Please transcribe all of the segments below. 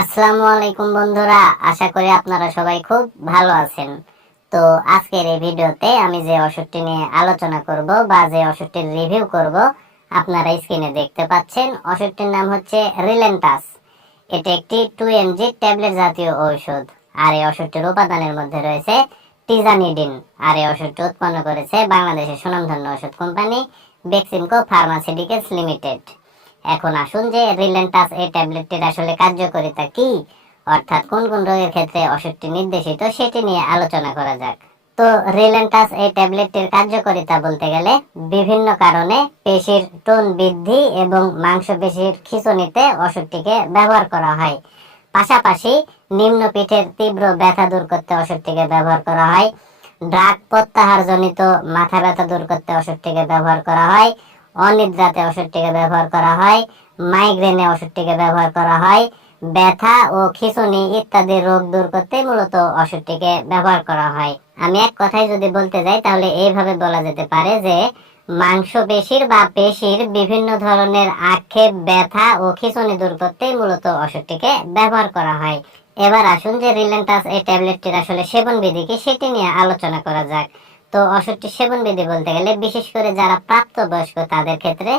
আসসালামু আলাইকুম বন্ধুরা, আশা করি আপনারা সবাই খুব ভালো আছেন। তো আজকের এই ভিডিওতে আমি যে ওষুধটি নিয়ে আলোচনা করব বা যে ওষুধটির রিভিউ করব, আপনারা স্ক্রিনে দেখতে পাচ্ছেন, ওষুধটির নাম হচ্ছে রিলেন্টাস। এটি একটি টু এমজি ট্যাবলেট জাতীয় ঔষধ। আর এই ওষুধটির উপাদানের মধ্যে রয়েছে টিজানিডিন। আর এই ওষুধটি উৎপন্ন করেছে বাংলাদেশের সুনামধন্য ওষুধ কোম্পানি বেক্সিমকো ফার্মাসিউটিক্যালস লিমিটেড। এখন আসুন যে রিলেন্টাস এই ট্যাবলেটটির আসলে কার্যকারিতা কি? অর্থাৎ কোন কোন রোগের ক্ষেত্রে ওষুধটি নির্দেশিত সেটি নিয়ে আলোচনা করা যাক। তো রিলেন্টাস এই ট্যাবলেটটির কার্যকারিতা বলতে গেলে বিভিন্ন কারণে পেশির টোন বৃদ্ধি এবং মাংসপেশির খিঁচুনিতে ওষুধটিকে ব্যবহার করা হয়। পাশাপাশি নিম্ন পিঠের তীব্র ব্যথা দূর করতে ওষুধটিকে ব্যবহার করা হয়। ড্রাগ প্রত্যাহারজনিত মাথা ব্যথা দূর করতে ওষুধটিকে ব্যবহার করা হয়। অনিদ্রাতে ওষুধটিকে ব্যবহার করা হয় মাইগ্রেনে ওষুধটিকে ব্যবহার করা হয়, ব্যথা ও খিঁচুনি ইত্যাদি রোগ দূর করতে মূলত ওষুধটিকে ব্যবহার করা হয়। আমি এক কথায় যদি বলতে যাই, তাহলে এইভাবে বলা যেতে পারে যে, মাংসপেশির বা পেশির বিভিন্ন ধরনের আক্ষেপ, ব্যথা ও খিঁচুনি দূর করতে মূলত ওষুধটিকে ব্যবহার করা হয়। এবার আসুন যে রিলেন্টাস এই ট্যাবলেটটির আসলে সেবন বিধি কি, সেটি নিয়ে আলোচনা করা যাক। তো ওষুধটি সেবন বিধি বলতে গেলে বিশেষ করে যারা প্রাপ্তবয়স্ক, তাদের ক্ষেত্রে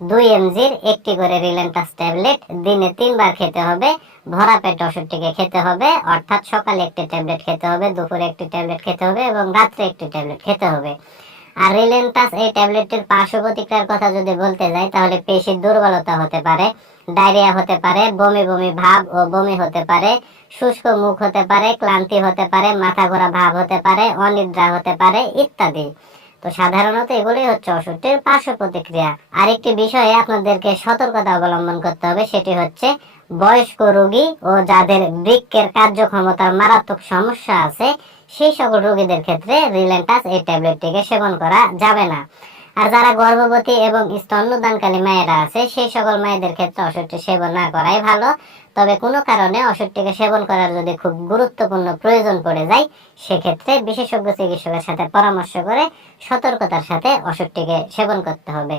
দুই এমজির একটি করে রিলেন্টাস ট্যাবলেট দিনে তিনবার খেতে হবে। ভরা পেট ওষুধটিকে খেতে হবে, অর্থাৎ সকালে একটি ট্যাবলেট খেতে হবে, দুপুরে একটি ট্যাবলেট খেতে হবে এবং রাত্রে একটি ট্যাবলেট খেতে হবে। আর রিলেন্টাস এই ট্যাবলেটটির পার্শ্ব প্রতিক্রিয়ার কথা যদি বলতে যাই, তাহলে পেশির দুর্বলতা হতে পারে, ডায়রিয়া হতে পারে, বমি বমি ভাব ও বমি হতে পারে, শুষ্ক মুখ হতে পারে, ক্লান্তি হতে পারে, মাথা ঘোরা ভাব হতে পারে, অনিদ্রা হতে পারে ইত্যাদি। তো সাধারণত এগুলোই হচ্ছে ওষুধটির পার্শ্ব প্রতিক্রিয়া। আরেকটি বিষয়ে আপনাদেরকে সতর্কতা অবলম্বন করতে হবে, সেটি হচ্ছে বয়স্ক রোগী ও যাদের বৃক্ষের কার্যক্ষমতার মারাত্মক সমস্যা আছে সেই সকল রোগীদের ক্ষেত্রে রিলেন্টাস এই ট্যাবলেটটিকে সেবন করা যাবে না। আর যারা গর্ভবতী এবং স্তন্যদানকালী মায়েরা আছে সেই সকল মায়েদের ক্ষেত্রে ওষুধটি সেবন না করাই ভালো। তবে কোনো কারণে ওষুধটিকে সেবন করার যদি খুব গুরুত্বপূর্ণ প্রয়োজন পড়ে যায়, সেক্ষেত্রে বিশেষজ্ঞ চিকিৎসকের সাথে পরামর্শ করে সতর্কতার সাথে ওষুধটিকে সেবন করতে হবে।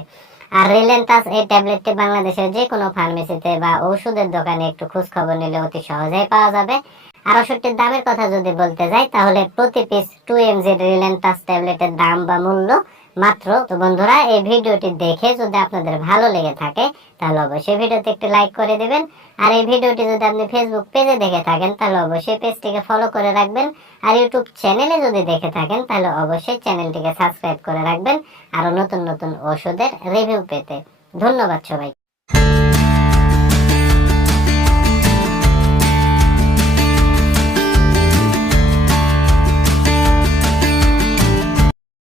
আর রিলেন্টাস এই ট্যাবলেটটি বাংলাদেশের যে কোনো ফার্মেসিতে বা ওষুধের দোকানে একটু খোঁজ খবর নিলে অতি সহজেই পাওয়া যাবে। আর ওষুধটির দামের কথা যদি বলতে যাই, তাহলে প্রতি পিস টু এমজি রিলেন্টাস ট্যাবলেটের দাম বা মূল্য মাত্র। তো বন্ধুরা, এই ভিডিওটি দেখে যদি আপনাদের ভালো লেগে থাকে, তাহলে অবশ্যই ভিডিওতে একটি লাইক করে দিবেন। আর এই ভিডিওটি যদি আপনি ফেসবুক পেজে দেখে থাকেন, তাহলে অবশ্যই পেজটিকে ফলো করে রাখবেন। আর ইউটিউব চ্যানেলে যদি দেখে থাকেন, তাহলে অবশ্যই চ্যানেলটিকে সাবস্ক্রাইব করে রাখবেন। আরও নতুন নতুন ওষুধের রিভিউ পেতে। ধন্যবাদ সবাই